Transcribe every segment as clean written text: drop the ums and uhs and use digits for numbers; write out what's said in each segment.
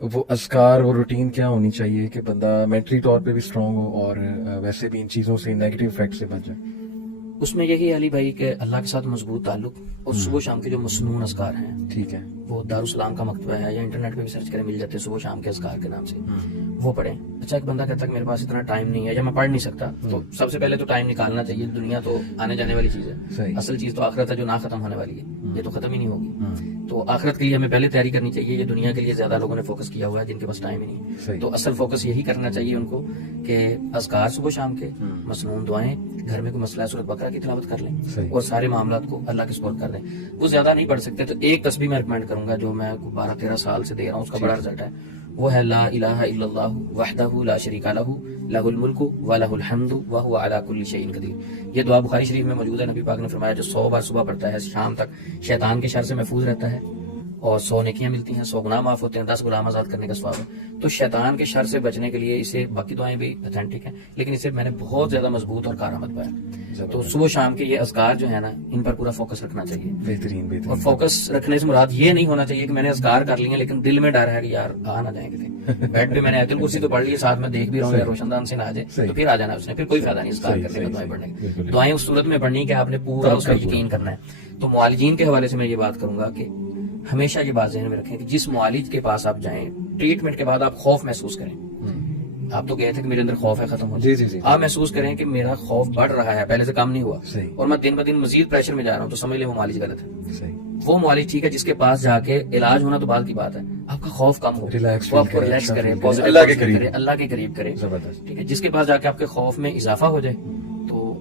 وہ اذکار وہ روٹین کیا ہونی چاہیے کہ بندہ مینٹلی طور پہ بھی اسٹرانگ ہو اور ویسے بھی ان چیزوں سے نیگیٹو افیکٹ سے بچ جائے؟ اس میں یہی علی بھائی کہ اللہ کے ساتھ مضبوط تعلق، اور صبح شام کے جو مسنون اذکار ہیں، ٹھیک ہے، وہ دارالسلام کا مکتبہ ہے یا انٹرنیٹ پہ بھی سرچ کریں مل جاتے ہیں صبح شام کے اذکار کے نام سے، وہ پڑھیں۔ اچھا ایک بندہ کہتا ہے کہ میرے پاس اتنا ٹائم نہیں ہے یا میں پڑھ نہیں سکتا، تو سب سے پہلے تو ٹائم نکالنا چاہیے۔ دنیا تو آنے جانے والی چیز ہے، اصل چیز تو آخرت ہے جو نہ ختم ہونے والی ہے، یہ تو ختم ہی نہیں ہوگی۔ تو آخرت کے لیے ہمیں پہلے تیاری کرنی چاہیے۔ یہ دنیا کے لیے زیادہ لوگوں نے فوکس کیا ہوا ہے جن کے پاس ٹائم ہی نہیں، تو اصل فوکس یہی کرنا چاہیے ان کو کہ اذکار صبح شام کے، مسنون دعائیں، گھر میں کوئی مسئلہ ہے سورۃ بقرہ کی تلاوت کر لیں اور سارے معاملات کو اللہ کے سپرد کر دیں۔ وہ زیادہ نہیں پڑھ سکتے تو ایک تسبیح میں ریکمینڈ کروں گا جو میں 12-13 سال سے دے رہا ہوں، اس کا بڑا رزلٹ ہے، وہ ہے لا الہ الا اللہ وحدہ لا شریک لہ لہ الملک ولہ الحمد وہو علی کل شیء قدیر۔ یہ دعا بخاری شریف میں موجود ہے۔ نبی پاک نے فرمایا جو 100 بار صبح پڑھتا ہے شام تک شیطان کے شر سے محفوظ رہتا ہے اور 100 نیکیاں ملتی ہیں، 100 گناہ معاف ہوتے ہیں، 10 غلام آزاد کرنے کا ثواب ہے۔ تو شیطان کے شر سے بچنے کے لیے اسے، باقی دعائیں بھی اتھینٹک ہیں لیکن اسے میں نے بہت زیادہ مضبوط اور کارآمد پایا۔ تو صبح شام کے یہ اذکار جو ہے نا، ان پر پورا فوکس رکھنا چاہیے۔ بہترین۔ اور فوکس رکھنے سے مراد یہ نہیں ہونا چاہیے کہ میں نے اذکار کر لیے لیکن دل میں ڈر ہے کہ یار آ نہ جائیں کہیں، بیڈ پہ میں نے آیت الکرسی تو پڑھ لی، ساتھ میں دیکھ بھی رہا ہوں یا روشن دان سے نہ آ جائے تو پھر آ جانا اس نے، پھر کوئی فائدہ نہیں اذکار کرنے کا، دعائیں پڑھنے کا۔ دعائیں اس صورت میں پڑھنی کہ آپ نے پورا اس پر یقین کرنا ہے۔ تو معالجین کے حوالے سے میں یہ بات کروں گا کہ ہمیشہ یہ بات ذہن میں رکھیں کہ جس معالج کے پاس آپ جائیں، ٹریٹمنٹ کے بعد آپ خوف محسوس کریں۔ آپ تو کہتے ہیں کہ میرے اندر خوف ہے، ختم ہو جائے، آپ محسوس کریں کہ میرا خوف بڑھ رہا ہے، پہلے سے کم نہیں ہوا اور میں دن بدن مزید پریشر میں جا رہا ہوں، تو سمجھ لیں وہ معالج غلط ہے۔ وہ معالج ٹھیک ہے جس کے پاس جا کے علاج ہونا تو بعد کی بات ہے، آپ کا خوف کم ہو، وہ آپ کو ریلیکس کرے، اللہ کے قریب کرے، ٹھیک ہے۔ جس کے پاس جا کے آپ کے خوف میں اضافہ ہو جائے تو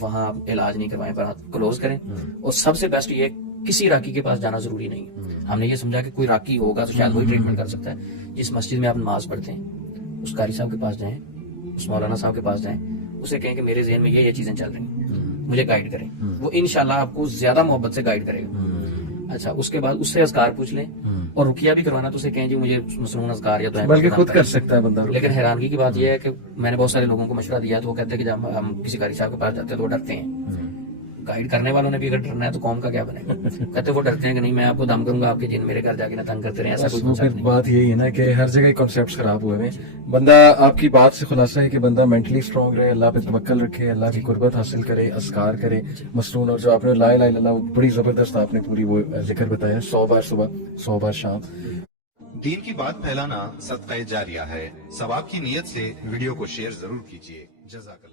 وہاں آپ علاج نہیں کروائیں، پر کلوز کریں۔ اور سب سے بیسٹ یہ کسی راکی کے پاس جانا ضروری نہیں ہے۔ ہم نے یہ سمجھا کہ کوئی راکی ہوگا تو شاید وہی ٹریٹمنٹ کر سکتا ہے۔ جس مسجد میں آپ نماز پڑھتے ہیں اس قاری صاحب کے پاس جائیں، اس مولانا صاحب کے پاس جائیں، اسے کہیں کہ میرے ذہن میں یہ چیزیں چل رہی ہیں، مجھے گائیڈ کریں۔ وہ انشاءاللہ آپ کو زیادہ محبت سے گائیڈ کرے گا۔ اچھا اس کے بعد اس سے اذکار پوچھ لیں، اور رقیہ بھی کروانا تو اسے کہیں جی مجھے مسنون اذکار یا دعائیں، بلکہ خود کر سکتا ہے بندہ۔ لیکن حیرانگی کی بات یہ ہے کہ میں نے بہت سارے لوگوں کو مشورہ دیا تو وہ کہتے ہیں کہ جب ہم کسی قاری صاحب کے پاس جاتے ہیں تو وہ ڈرتے ہیں۔ گائیڈ کرنے والوں نے بھی اگر ڈرنا ہے تو قوم کا کیا بنے گا؟ کہتے وہ ڈرتے ہیں کہ نہیں میں آپ کو دم کروں گا، آپ کے جن میرے گھر جا کے نہ تنگ کرتے رہے، ایسا کوئی کنسپٹ نہیں۔ بات یہی ہے نا کہ ہر جگہ کانسیپٹس خراب ہوئے ہیں۔ بندہ آپ کی بات سے خلاصہ ہے کہ بندہ مینٹلی اسٹرانگ رہے، اللہ پہ توکل رکھے، اللہ کی قربت حاصل کرے، اذکار کرے، مسنون، اور جو آپ نے لا الہ الا اللہ بڑی زبردست آپ نے پوری وہ ذکر بتایا، 100 بار صبح 100 بار شام۔ دین کی بات پھیلانا صدقہ جاریہ ہے، ثواب کی نیت سے ویڈیو کو شیئر ضرور کیجیے۔ جزاک اللہ۔